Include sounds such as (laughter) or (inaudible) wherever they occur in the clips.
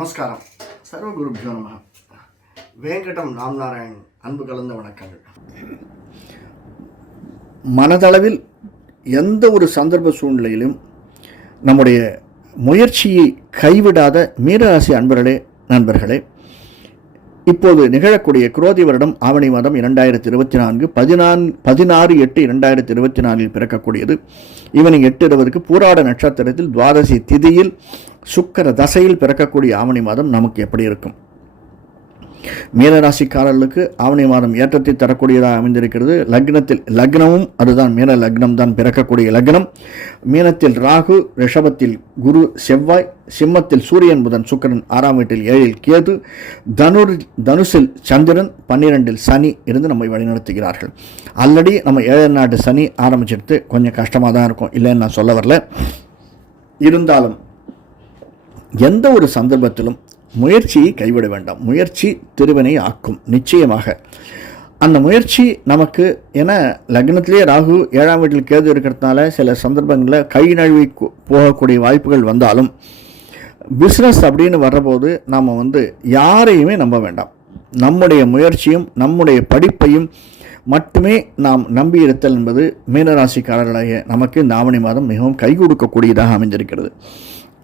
நமஸ்காரம். சர்வகுருப்ஜோ நம. வேங்கடம் ராம்நாராயண் அன்பு கலந்த வணக்கங்கள். மனதளவில் எந்த ஒரு சந்தர்ப்ப சூழ்நிலையிலும் நம்முடைய முயற்சியை கைவிடாத மீனராசி அன்பர்களே நண்பர்களே இப்போது நிகழக்கூடிய குரோதி வருடம் ஆவணி மாதம் இரண்டாயிரத்தி இருபத்தி நான்கு பதினான் பதினாறு எட்டு இரண்டாயிரத்தி இருபத்தி நாலில் பிறக்கக்கூடியது. ஈவினிங் எட்டு இருபதுக்கு பூராட நட்சத்திரத்தில் துவாதசி திதியில் சுக்கர தசையில் பிறக்கக்கூடிய ஆவணி மாதம் நமக்கு எப்படி இருக்கும்? மீனராசிக்காரர்களுக்கு ஆவணி மாதம் ஏற்றத்தை தரக்கூடியதாக அமைந்திருக்கிறது. லக்னத்தில் லக்னமும் அதுதான் மீன லக்னம் தான் பிறக்கக்கூடிய லக்னம். மீனத்தில் ராகு ரிஷபத்தில் குரு செவ்வாய் சிம்மத்தில் சூரியன் புதன் சுக்கரன் ஆறாம் வீட்டில் ஏழில் கேது தனுர் தனுசில் சந்திரன் பன்னிரெண்டில் சனி இருந்து நம்மை வழிநடத்துகிறார்கள். ஆல்ரெடி நம்ம ஏழு நாட்டு சனி ஆரம்பிச்சிடுத்து கொஞ்சம் கஷ்டமாக தான் இருக்கும். இல்லைன்னு நான் சொல்ல வரல. இருந்தாலும் எந்த ஒரு சந்தர்ப்பத்திலும் முயற்சியை கைவிட வேண்டாம். முயற்சி திருவினை ஆக்கும். நிச்சயமாக. அந்த முயற்சி நமக்கு என லக்னத்திலே ராகு ஏழாம் வீட்டில் கேது இருக்கிறதுனால சில சந்தர்ப்பங்களில் கை நழுவி போகக்கூடிய வாய்ப்புகள் வந்தாலும் பிஸ்னஸ் அப்படின்னு வர்றபோது நாம் வந்து யாரையுமே நம்ப வேண்டாம். நம்முடைய முயற்சியும் நம்முடைய படிப்பையும் மட்டுமே நாம் நம்பி இருத்தல் என்பது மீனராசிக்காரர்களாகிய நமக்கு இந்த ஆவணி மாதம் மிகவும் கை கொடுக்கக்கூடியதாக அமைந்திருக்கிறது.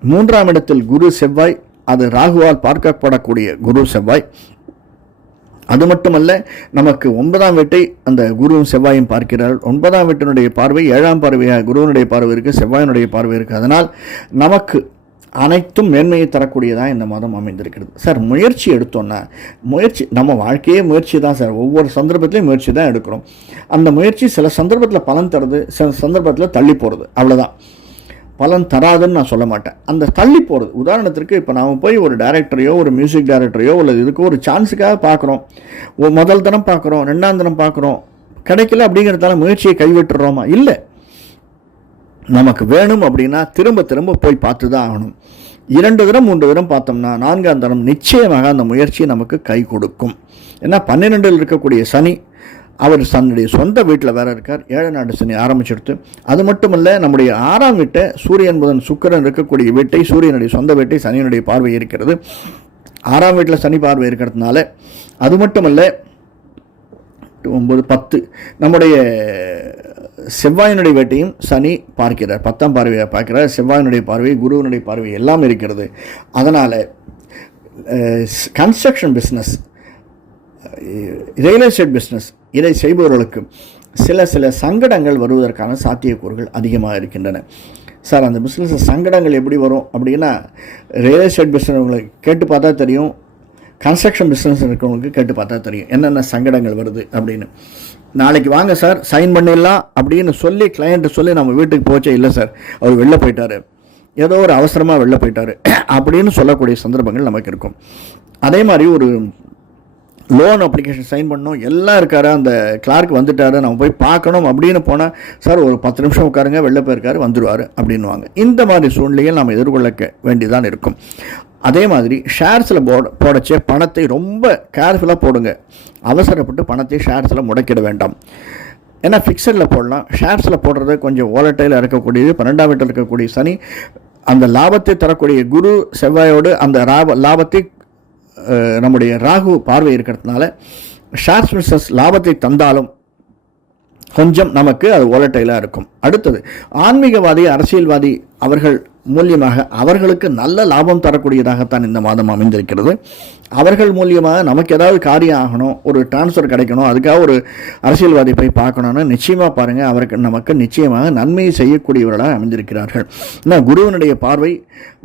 மூன்றாம் இடத்தில் குரு செவ்வாய் அது ராகுவால் பார்க்கப்படக்கூடிய குரு செவ்வாய். அது மட்டுமல்ல நமக்கு ஒன்பதாம் வீட்டை அந்த குருவும் செவ்வாயும் பார்க்கிறார்கள் ஒன்பதாம் வீட்டினுடைய பார்வை ஏழாம் பார்வையாக குருவனுடைய பார்வை இருக்குது செவ்வாயினுடைய பார்வை இருக்குது அதனால் நமக்கு அனைத்தும் மேன்மையை தரக்கூடியதாக இந்த மாதம் அமைந்திருக்கிறது. சார் முயற்சி எடுத்தோன்னா முயற்சி நம்ம வாழ்க்கையே முயற்சி தான் சார். ஒவ்வொரு சந்தர்ப்பத்திலையும் முயற்சி தான் எடுக்கிறோம். அந்த முயற்சி சில சந்தர்ப்பத்தில் பலன் தருது சில சந்தர்ப்பத்தில் தள்ளி போகிறது அவ்வளோதான் பலன் தராதுன்னு நான் சொல்ல மாட்டேன். அந்த தள்ளி போகிறது உதாரணத்திற்கு இப்போ நாம் போய் ஒரு டைரக்டரையோ ஒரு மியூசிக் டைரக்டரையோ அல்லது இதுக்கு ஒரு சான்ஸுக்காக பார்க்குறோம் முதல் தரம் பார்க்குறோம் ரெண்டாம் தரம் பார்க்குறோம் கிடைக்கல அப்படிங்கிறதால முயற்சியை கைவிட்டுறோமா? இல்லை. நமக்கு வேணும் அப்படின்னா திரும்ப திரும்ப போய் பார்த்து தான் ஆகணும். இரண்டு தரம் மூன்று தரம் பார்த்தோம்னா நான்காம் தரம் நிச்சயமாக அந்த முயற்சி நமக்கு கை கொடுக்கும். ஏன்னா பன்னிரெண்டில் இருக்கக்கூடிய சனி அவர் தன்னுடைய சொந்த வீட்டில் வேற இருக்கார். ஏழை நாட்டு சனி ஆரம்பிச்சிடுத்து. அது மட்டுமல்ல நம்முடைய ஆறாம் வீட்டை சூரியன் புதன் சுக்கிரன் இருக்கக்கூடிய வீட்டை சூரியனுடைய சொந்த வீட்டை சனியினுடைய பார்வை இருக்கிறது. ஆறாம் வீட்டில் சனி பார்வை இருக்கிறதுனால அது மட்டுமல்ல எட்டு, ஒன்பது பத்து நம்முடைய செவ்வாயினுடைய வேட்டையும் சனி பார்க்கிறார். பத்தாம் பார்வையை பார்க்கிறார். செவ்வாயினுடைய பார்வை குருவினுடைய பார்வை எல்லாம் இருக்கிறது. அதனால் construction business real estate business இதை செய்பவர்களுக்கு சில சில சங்கடங்கள் வருவதற்கான சாத்தியக்கூறுகள் அதிகமாக இருக்கின்றன. சார் அந்த பிஸ்னஸ் சங்கடங்கள் எப்படி வரும் அப்படின்னா ரியல் எஸ்டேட் பிஸ்னஸ் உங்களுக்கு கேட்டு பார்த்தா தெரியும். கன்ஸ்ட்ரக்ஷன் பிஸ்னஸ் இருக்கிறவங்களுக்கு கேட்டு பார்த்தா தெரியும். என்னென்ன சங்கடங்கள் வருது அப்படின்னு. நாளைக்கு வாங்க சார் சைன் பண்ணிடலாம் அப்படின்னு சொல்லி கிளையண்ட்டு சொல்லி நம்ம வீட்டுக்கு போச்சே இல்லை சார். அவர் வெளில போயிட்டாரு. ஏதோ ஒரு அவசரமாக வெளில போயிட்டாரு. (clears throat) அப்படின்னு சொல்லக்கூடிய சந்தர்ப்பங்கள் நமக்கு இருக்கும். அதே மாதிரி ஒரு லோன் அப்ளிகேஷன் சைன் பண்ணோம் எல்லாம் இருக்காரு. அந்த கிளார்க் வந்துட்டாரு. நம்ம போய் பார்க்கணும் அப்படின்னு போனால் சார் ஒரு பத்து நிமிஷம் உட்காருங்க. வெளில போயிருக்காரு. வந்துடுவார் அப்படின்னுவாங்க. இந்த மாதிரி சூழ்நிலையில் நாம் எதிர்கொள்ள க- வேண்டியதான் இருக்கும். அதே மாதிரி ஷேர்ஸில் போட போடச்சே பணத்தை ரொம்ப கேர்ஃபுல்லாக போடுங்க. அவசரப்பட்டு பணத்தை ஷேர்ஸில் முடக்கிட வேண்டாம். ஏன்னா ஃபிக்ஸடில் போடலாம். ஷேர்ஸில் போடுறது கொஞ்சம் ஓலட்டையில் இருக்கக்கூடியது. பன்னெண்டாம் வீட்டில் இருக்கக்கூடிய சனி அந்த லாபத்தை தரக்கூடிய குரு செவ்வாயோடு அந்த லாப லாபத்தை நம்முடைய ராகு பார்வை இருக்கிறதுனால ஷேர்ஸ் பிஸ்னஸ் லாபத்தை தந்தாலும் கொஞ்சம் நமக்கு அது ஓலட்டைலாக இருக்கும். அடுத்தது ஆன்மீகவாதி அரசியல்வாதி அவர்கள் மூலியமாக அவர்களுக்கு நல்ல லாபம் தரக்கூடியதாகத்தான் இந்த மாதம் அமைந்திருக்கிறது. அவர்கள் மூலியமாக நமக்கு ஏதாவது காரியம் ஆகணும் ஒரு டிரான்ஸ்ஃபர் கிடைக்கணும் அதுக்காக ஒரு அரசியல்வாதி போய் பார்க்கணும்னு நிச்சயமாக பாருங்கள் அவருக்கு நமக்கு நிச்சயமாக நன்மையை செய்யக்கூடியவர்களாக அமைந்திருக்கிறார்கள். ஏன்னா குருவினுடைய பார்வை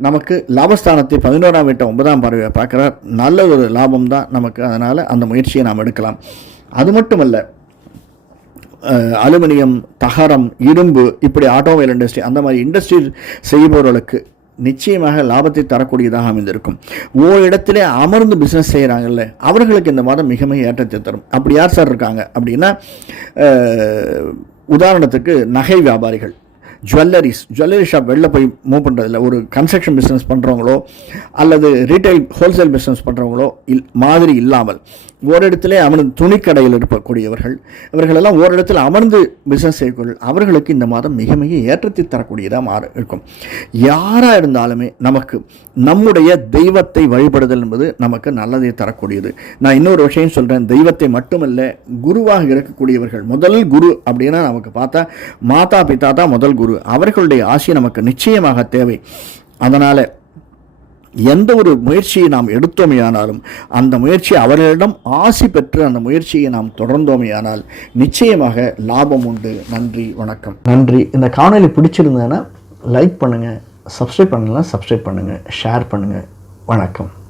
நமக்கு லாபஸ்தானத்தை பதினோராம் வீட்டை ஒன்பதாம் பார்வையை பார்க்குறார். நல்ல ஒரு லாபம் தான் நமக்கு அதனால் அந்த முயற்சியை நாம் எடுக்கலாம். அது மட்டுமல்ல அலுமினியம் தகரம் இரும்பு இப்படி ஆட்டோமொபைல் இண்டஸ்ட்ரி அந்த மாதிரி இண்டஸ்ட்ரி செய்பவர்களுக்கு நிச்சயமாக லாபத்தை தரக்கூடியதாக அமைந்திருக்கும். ஓ இடத்திலே அமர்ந்து பிஸ்னஸ் செய்கிறாங்கல்ல அவர்களுக்கு இந்த மாதம் மிக மிக ஏற்றத்தை தரும். அப்படி யார் சார் இருக்காங்க அப்படின்னா உதாரணத்துக்கு நகை வியாபாரிகள். ஜுவல்லரிஸ் ஜுவல்லரி ஷாப் வெளில போய் மூவ் பண்ணுறதில்ல ஒரு கன்ஸ்ட்ரக்ஷன் பிஸ்னஸ் பண்ணுறவங்களோ அல்லது ரீட்டைல் ஹோல்சேல் பிஸ்னஸ் பண்ணுறவங்களோ இல் மாதிரி இல்லாமல் ஓரிடத்திலே அமர்ந்து துணிக்கடையில் இருக்கக்கூடியவர்கள் இவர்களெல்லாம் ஓரிடத்தில் அமர்ந்து பிஸ்னஸ் செய்யக்கூடிய அவர்களுக்கு இந்த மாதம் மிக மிக ஏற்றத்தை தரக்கூடியதாக மாற இருக்கும். யாராக இருந்தாலுமே நமக்கு நம்முடைய தெய்வத்தை வழிபடுதல் என்பது நமக்கு நல்லதை தரக்கூடியது. நான் இன்னொரு விஷயம் சொல்கிறேன் தெய்வத்தை மட்டுமல்ல குருவாக இருக்கக்கூடியவர்கள் முதல் குரு அப்படின்னா நமக்கு பார்த்தா மாதா பிதா தான் முதல் குரு. அவர்களுடைய ஆசை நமக்கு நிச்சயமாக தேவை. அதனால் எந்த ஒரு முயற்சியை நாம் எடுத்தோமேயானாலும் அந்த முயற்சி அவர்களிடம் ஆசி பெற்று அந்த முயற்சியை நாம் தொடர்ந்தோமேயானால் நிச்சயமாக லாபம் உண்டு. நன்றி வணக்கம். நன்றி. இந்த காணொலி பிடிச்சிருந்தேன்னா லைக் பண்ணுங்கள் சப்ஸ்கிரைப் பண்ணலாம் சப்ஸ்கிரைப் பண்ணுங்கள் ஷேர் பண்ணுங்கள் வணக்கம்.